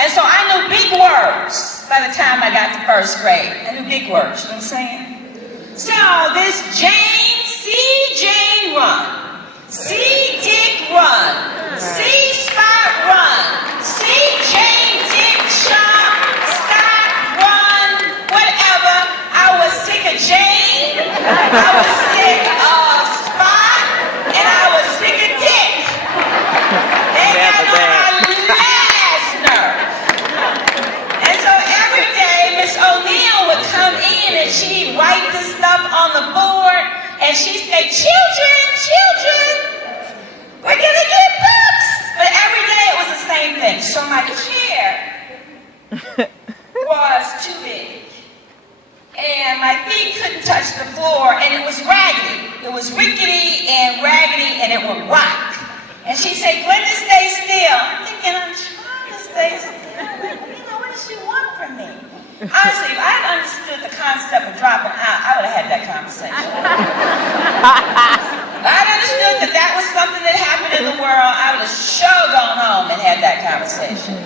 And so I knew big words by the time I got to first grade. I knew big words, you know what I'm saying? So this Jane, see Jane run. See Dick run. See Spot run. See Jane, Dick, Shop, stop, run, whatever. I was sick of Jane. I was sick of Spot. And I was sick of Dick. They got on my last nerve. And so every day, Miss O'Neill would come in and she'd write the stuff on the board. And she'd say, children, we're gonna get books. But every day it was the same thing. So my chair was too big. And my feet couldn't touch the floor, and it was raggedy. It was rickety and raggedy, and it would rock. And she'd say, Glenda, stay still. I'm thinking, I'm trying to stay still. You know, what does she want from me? Honestly, if I had understood the concept of dropping out, I would have had that conversation. If I had understood that that was something that happened in the world, I would have sure gone home and had that conversation.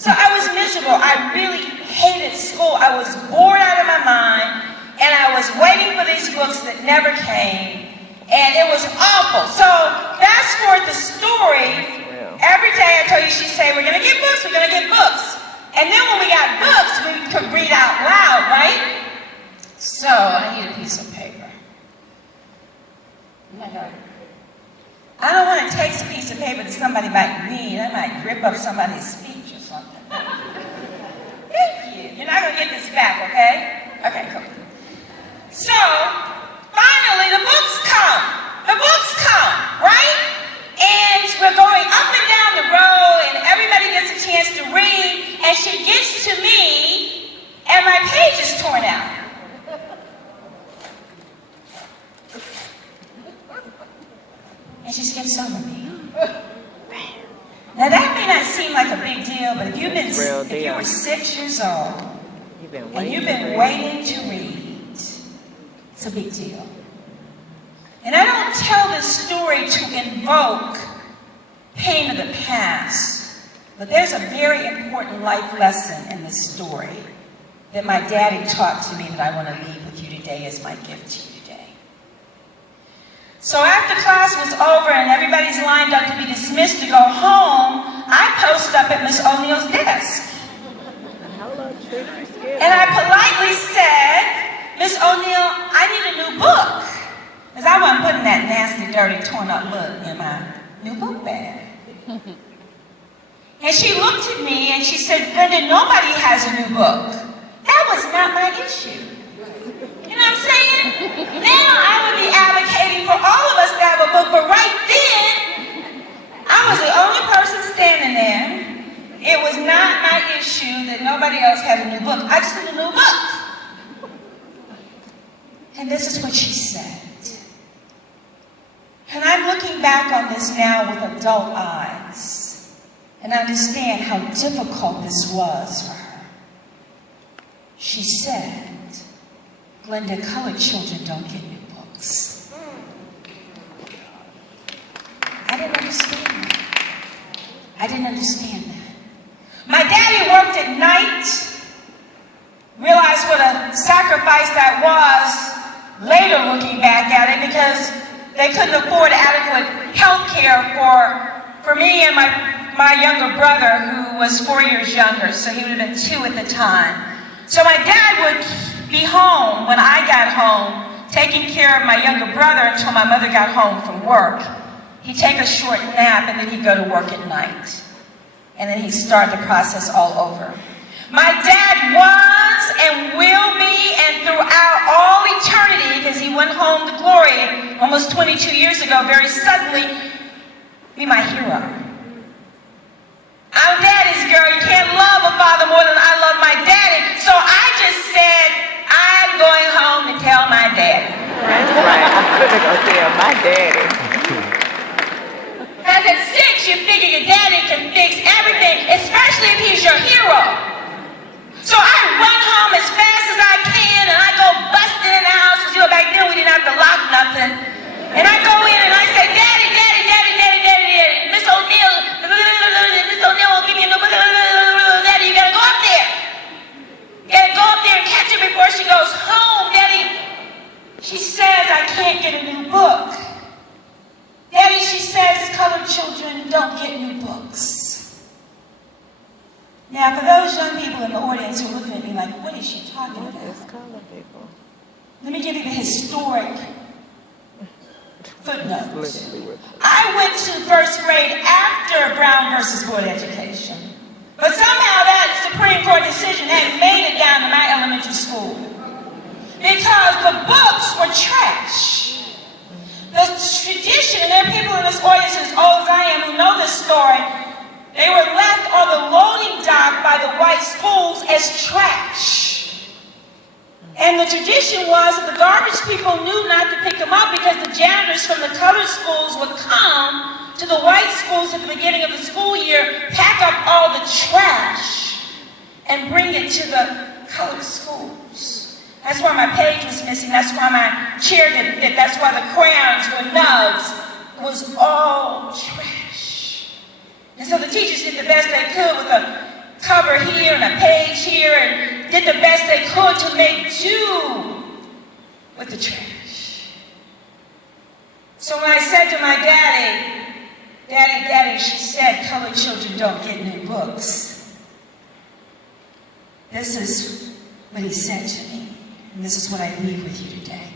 So I was miserable. I really hated school. I was bored out of my mind, and I was waiting for these books that never came, and it was awful. So fast forward the story. Every day I told you, she'd say, we're going to get books, we're going to get books. And then when we got books, we could read out loud, right? So I need a piece of paper. Oh my God. I don't want to take a piece of paper that somebody might read. I might rip up somebody's speech or something. Thank you. You're not going to get this back, okay? Okay, cool. So, finally, the books come. The books come, right? And we're going up and down the road, and everybody gets a chance to read, and she gets to me, and my page is torn out. And she skips over me. Now that may not seem like a big deal, but if you were 6 years old, and you've been waiting to read, it's a big deal. And I don't tell this story to invoke pain of the past, but there's a very important life lesson in this story that my daddy taught to me that I want to leave with you today as my gift to you today. So after class was over and everybody's lined up to be dismissed to go home, I post up at Miss O'Neill's desk. And I politely said, Miss O'Neill, I need a new book. Because I wasn't putting that nasty, dirty, torn up book in my new book bag. And she looked at me and she said, Glenda, nobody has a new book. That was not my issue. You know what I'm saying? Now I would be advocating for all of us to have a book, but right then, I was the only person standing there. It was not my issue that nobody else had a new book. I just had a new book. And this is what she said. And I'm looking back on this now with adult eyes and understand how difficult this was for her. She said, Glenda, colored children don't get new books. I didn't understand that. I didn't understand that. My daddy worked at night, realized what a sacrifice that was later looking back at it, because they couldn't afford adequate health care for me and my younger brother, who was 4 years younger, so he would have been 2 at the time. So my dad would be home when I got home, taking care of my younger brother until my mother got home from work. He'd take a short nap and then he'd go to work at night. And then he'd start the process all over. My dad was and will be, and throughout all eternity, because he went home to glory almost 22 years ago, very suddenly, be my hero. I'm daddy's girl. You can't love a father more than I love my daddy. So I just said, I'm going home to tell my daddy. That's right. I'm going to go tell my daddy. Because at 6, you figure your daddy can fix everything, especially if he's your hero. So I run home as fast as I can, and I go busting in the house, because back then we didn't have to lock nothing. And I go in and I say, Daddy, Daddy, Daddy, Daddy, Daddy, Daddy, Miss O'Neill won't give me a new book. before she goes home, Daddy, she says, I can't get a new book. Daddy, she says, colored children don't get new books. Now, for those young people in the audience who are looking at me like, what is she talking about? It's colored people. Let me give you the historic footnotes. Literally with I went to first grade after Brown versus Board of Education. But somehow that Supreme Court decision hadn't made it down to my elementary school. Because the books were trash. The tradition, and there are people in this audience as old as I am who know this story, they were left on the loading dock by the white schools as trash. And the tradition was that the garbage people knew not to pick them up because the janitors from the colored schools would come to the white schools at the beginning of the school year, pack up all the trash, and bring it to the colored schools. That's why my page was missing. That's why my chair didn't fit. That's why the crayons were nubs. It was all trash. And so the teachers did the best they could with a cover here and a page here and did the best they could to make do with the trash. So when I said to my daddy, Daddy, she said colored children don't get new books. This is what he said to me, and this is what I leave with you today.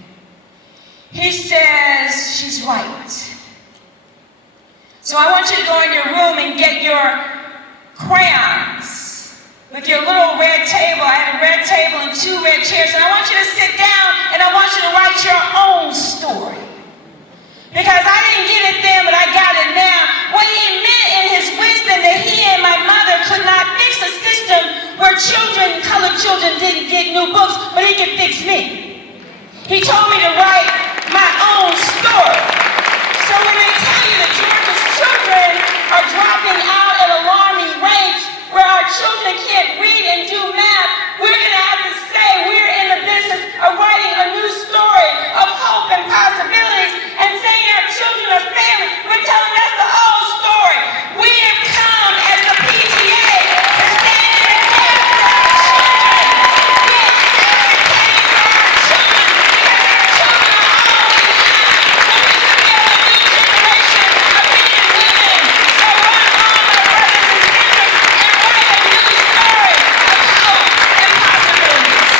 He says, she's right. So I want you to go in your room and get your crayons with your little red table. I had a red table and 2 red chairs, and I want you to sit down and I want you to write your own story. Because I didn't get it then, but I got it now. What he meant in his wisdom that he and my mother could not fix a system where children, colored children, didn't get new books, but he could fix me. He told me to write my own story. So when they tell you that Georgia's children are dropping out at alarming rates, where our children can't read and do math, we're going to have to say we're in the business of writing a new story of hope and possibilities and saying our children are family. We're telling that's the old story. We have come as the PTA to stand in the gap for our children. We have advocated for our children because our children are all we have. And we could build a new generation of men and women. So run on, my brothers and sisters, and write a new story of hope and possibilities.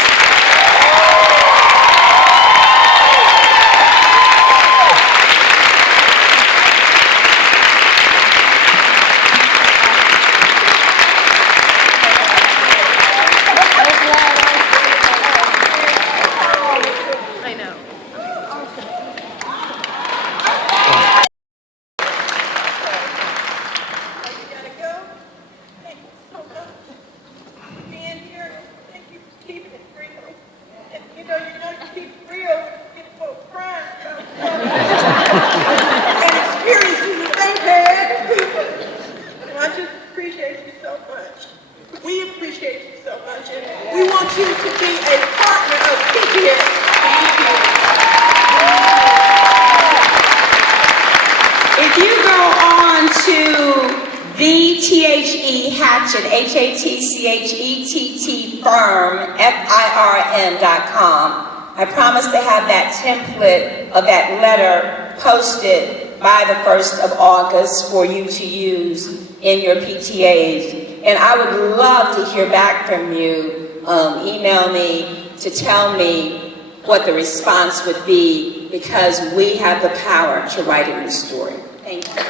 I know. You gotta go. Thank you so much for being here. Thank you for keeping it real. And you keep it real when you get folks crying about stuff and experiences that they've had. Well, I just appreciate you so much. We appreciate you so much. And we want you to be a partner of PTA. Thank you. If you go on to the Hatchett, HATCHETT firm, FIRM.com, I promise to have that template of that letter posted by the 1st of August for you to use in your PTAs. And I would love to hear back from you. Email me to tell me what the response would be, because we have the power to write a new story. Thank you.